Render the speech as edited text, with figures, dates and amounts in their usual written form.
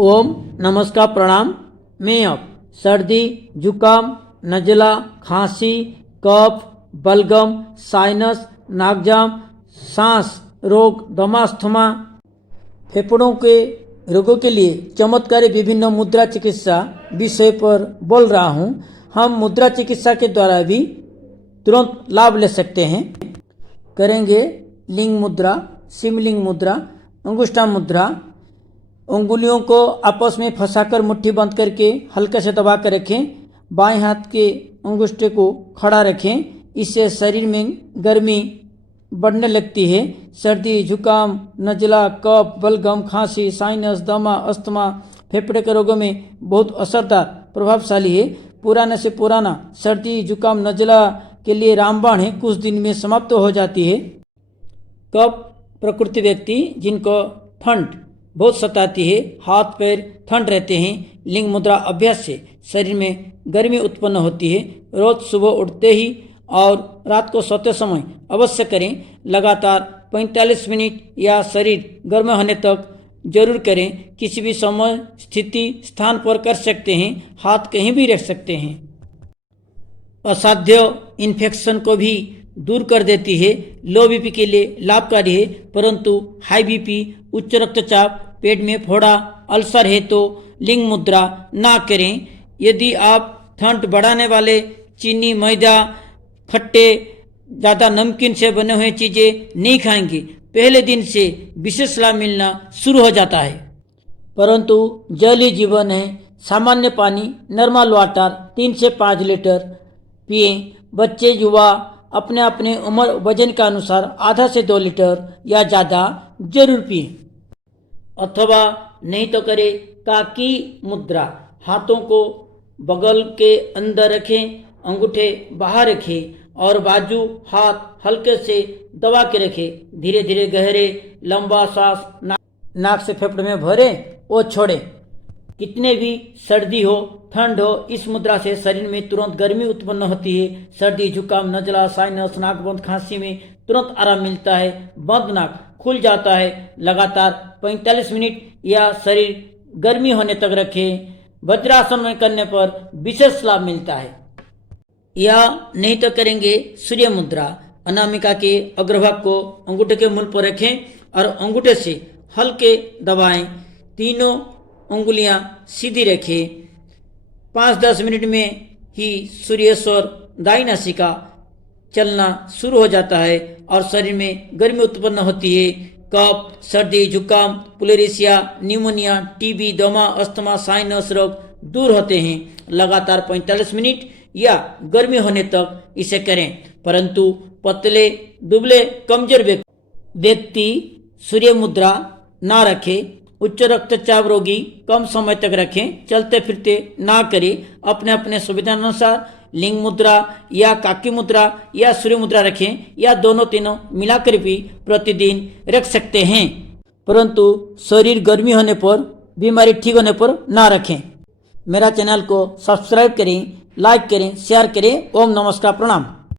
ओम नमस्कार प्रणाम। मैं अब सर्दी, जुकाम, नज़ला, खांसी, कफ, बलगम, साइनस, नाकजाम, सांस रोग, दमा, अस्थमा, फेफड़ों के रोगों के लिए चमत्कारी विभिन्न मुद्रा चिकित्सा विषय पर बोल रहा हूँ। हम मुद्रा चिकित्सा के द्वारा भी तुरंत लाभ ले सकते हैं। करेंगे लिंग मुद्रा, शिवलिंग मुद्रा, अंगुष्ठा मुद्रा। उंगलियों को आपस में फंसाकर मुट्ठी बंद करके हल्के से दबा कर रखें। बाएं हाथ के अंगूठे को खड़ा रखें। इससे शरीर में गर्मी बढ़ने लगती है। सर्दी, जुकाम, नज़ला, कफ, बलगम, खांसी, साइनस, दमा, अस्थमा, फेफड़े के रोगों में बहुत असरदार प्रभावशाली है। पुराने से पुराना सर्दी, जुकाम, नज़ला के लिए रामबाण है, कुछ दिन में समाप्त हो जाती है। कफ प्रकृति व्यक्ति जिनको ठंड बहुत सताती है, हाथ पैर ठंड रहते हैं, लिंग मुद्रा अभ्यास से शरीर में गर्मी उत्पन्न होती है। रोज सुबह उठते ही और रात को सोते समय अवश्य करें। लगातार 45 मिनट या शरीर गर्म होने तक जरूर करें। किसी भी समय, स्थिति, स्थान पर कर सकते हैं। हाथ कहीं भी रख सकते हैं। असाध्य इन्फेक्शन को भी दूर कर देती है। लो बीपी के लिए लाभकारी है, परंतु हाई बीपी, उच्च रक्तचाप, पेट में फोड़ा, अल्सर है तो लिंग मुद्रा ना करें। यदि आप ठंड बढ़ाने वाले चीनी, मैदा, खट्टे, ज़्यादा नमकीन से बने हुए चीज़ें नहीं खाएंगे, पहले दिन से विशेष लाभ मिलना शुरू हो जाता है। परंतु जल ही जीवन है। सामान्य पानी, नॉर्मल वाटर 3 से 5 लीटर पिए। बच्चे, युवा अपने अपने उम्र वजन के अनुसार आधा से 2 लीटर या ज़्यादा जरूर पिए। अथवा नहीं तो करें काकी मुद्रा। हाथों को बगल के अंदर रखें, अंगूठे बाहर रखें और बाजू हाथ हल्के से दबा के रखें। धीरे धीरे गहरे लंबा सांस नाक से फेफड़े में भरें और छोड़ें। कितने भी सर्दी हो, ठंड हो, इस मुद्रा से शरीर में तुरंत गर्मी उत्पन्न होती है। सर्दी, जुकाम, नज़ला, साइनस, नाकबंद, खांसी में तुरंत आराम मिलता है। बंद नाक खुल जाता है। लगातार 45 मिनट या शरीर गर्मी होने तक रखें। वज्रासन में करने पर विशेष लाभ मिलता है। या नहीं तो करेंगे सूर्य मुद्रा। अनामिका के अग्रभाग को अंगूठे के मूल पर रखें और अंगूठे से हल्के दबाएं। तीनों उंगलियां सीधी रखें। 5-10 मिनट में ही सूर्येश्वर दाई नासिका चलना शुरू हो जाता है और शरीर में गर्मी उत्पन्न होती है। कफ, सर्दी, जुकाम, प्लेरिसिया, न्यूमोनिया, टीबी, दमा, अस्थमा, साइनस रोग दूर होते हैं। लगातार 45 मिनट या गर्मी होने तक इसे करें। परंतु पतले, दुबले, कमजोर व्यक्ति सूर्य मुद्रा ना रखें। उच्च रक्तचाप रोगी कम समय तक रखें। चलते फिरते ना करें। अपने अपने सुविधानुसार लिंग मुद्रा या काकी मुद्रा या सूर्य मुद्रा रखें या दोनों तीनों मिलाकर भी प्रतिदिन रख सकते हैं। परंतु शरीर गर्मी होने पर, बीमारी ठीक होने पर ना रखें। मेरा चैनल को सब्सक्राइब करें, लाइक करें, शेयर करें। ओम नमस्कार प्रणाम।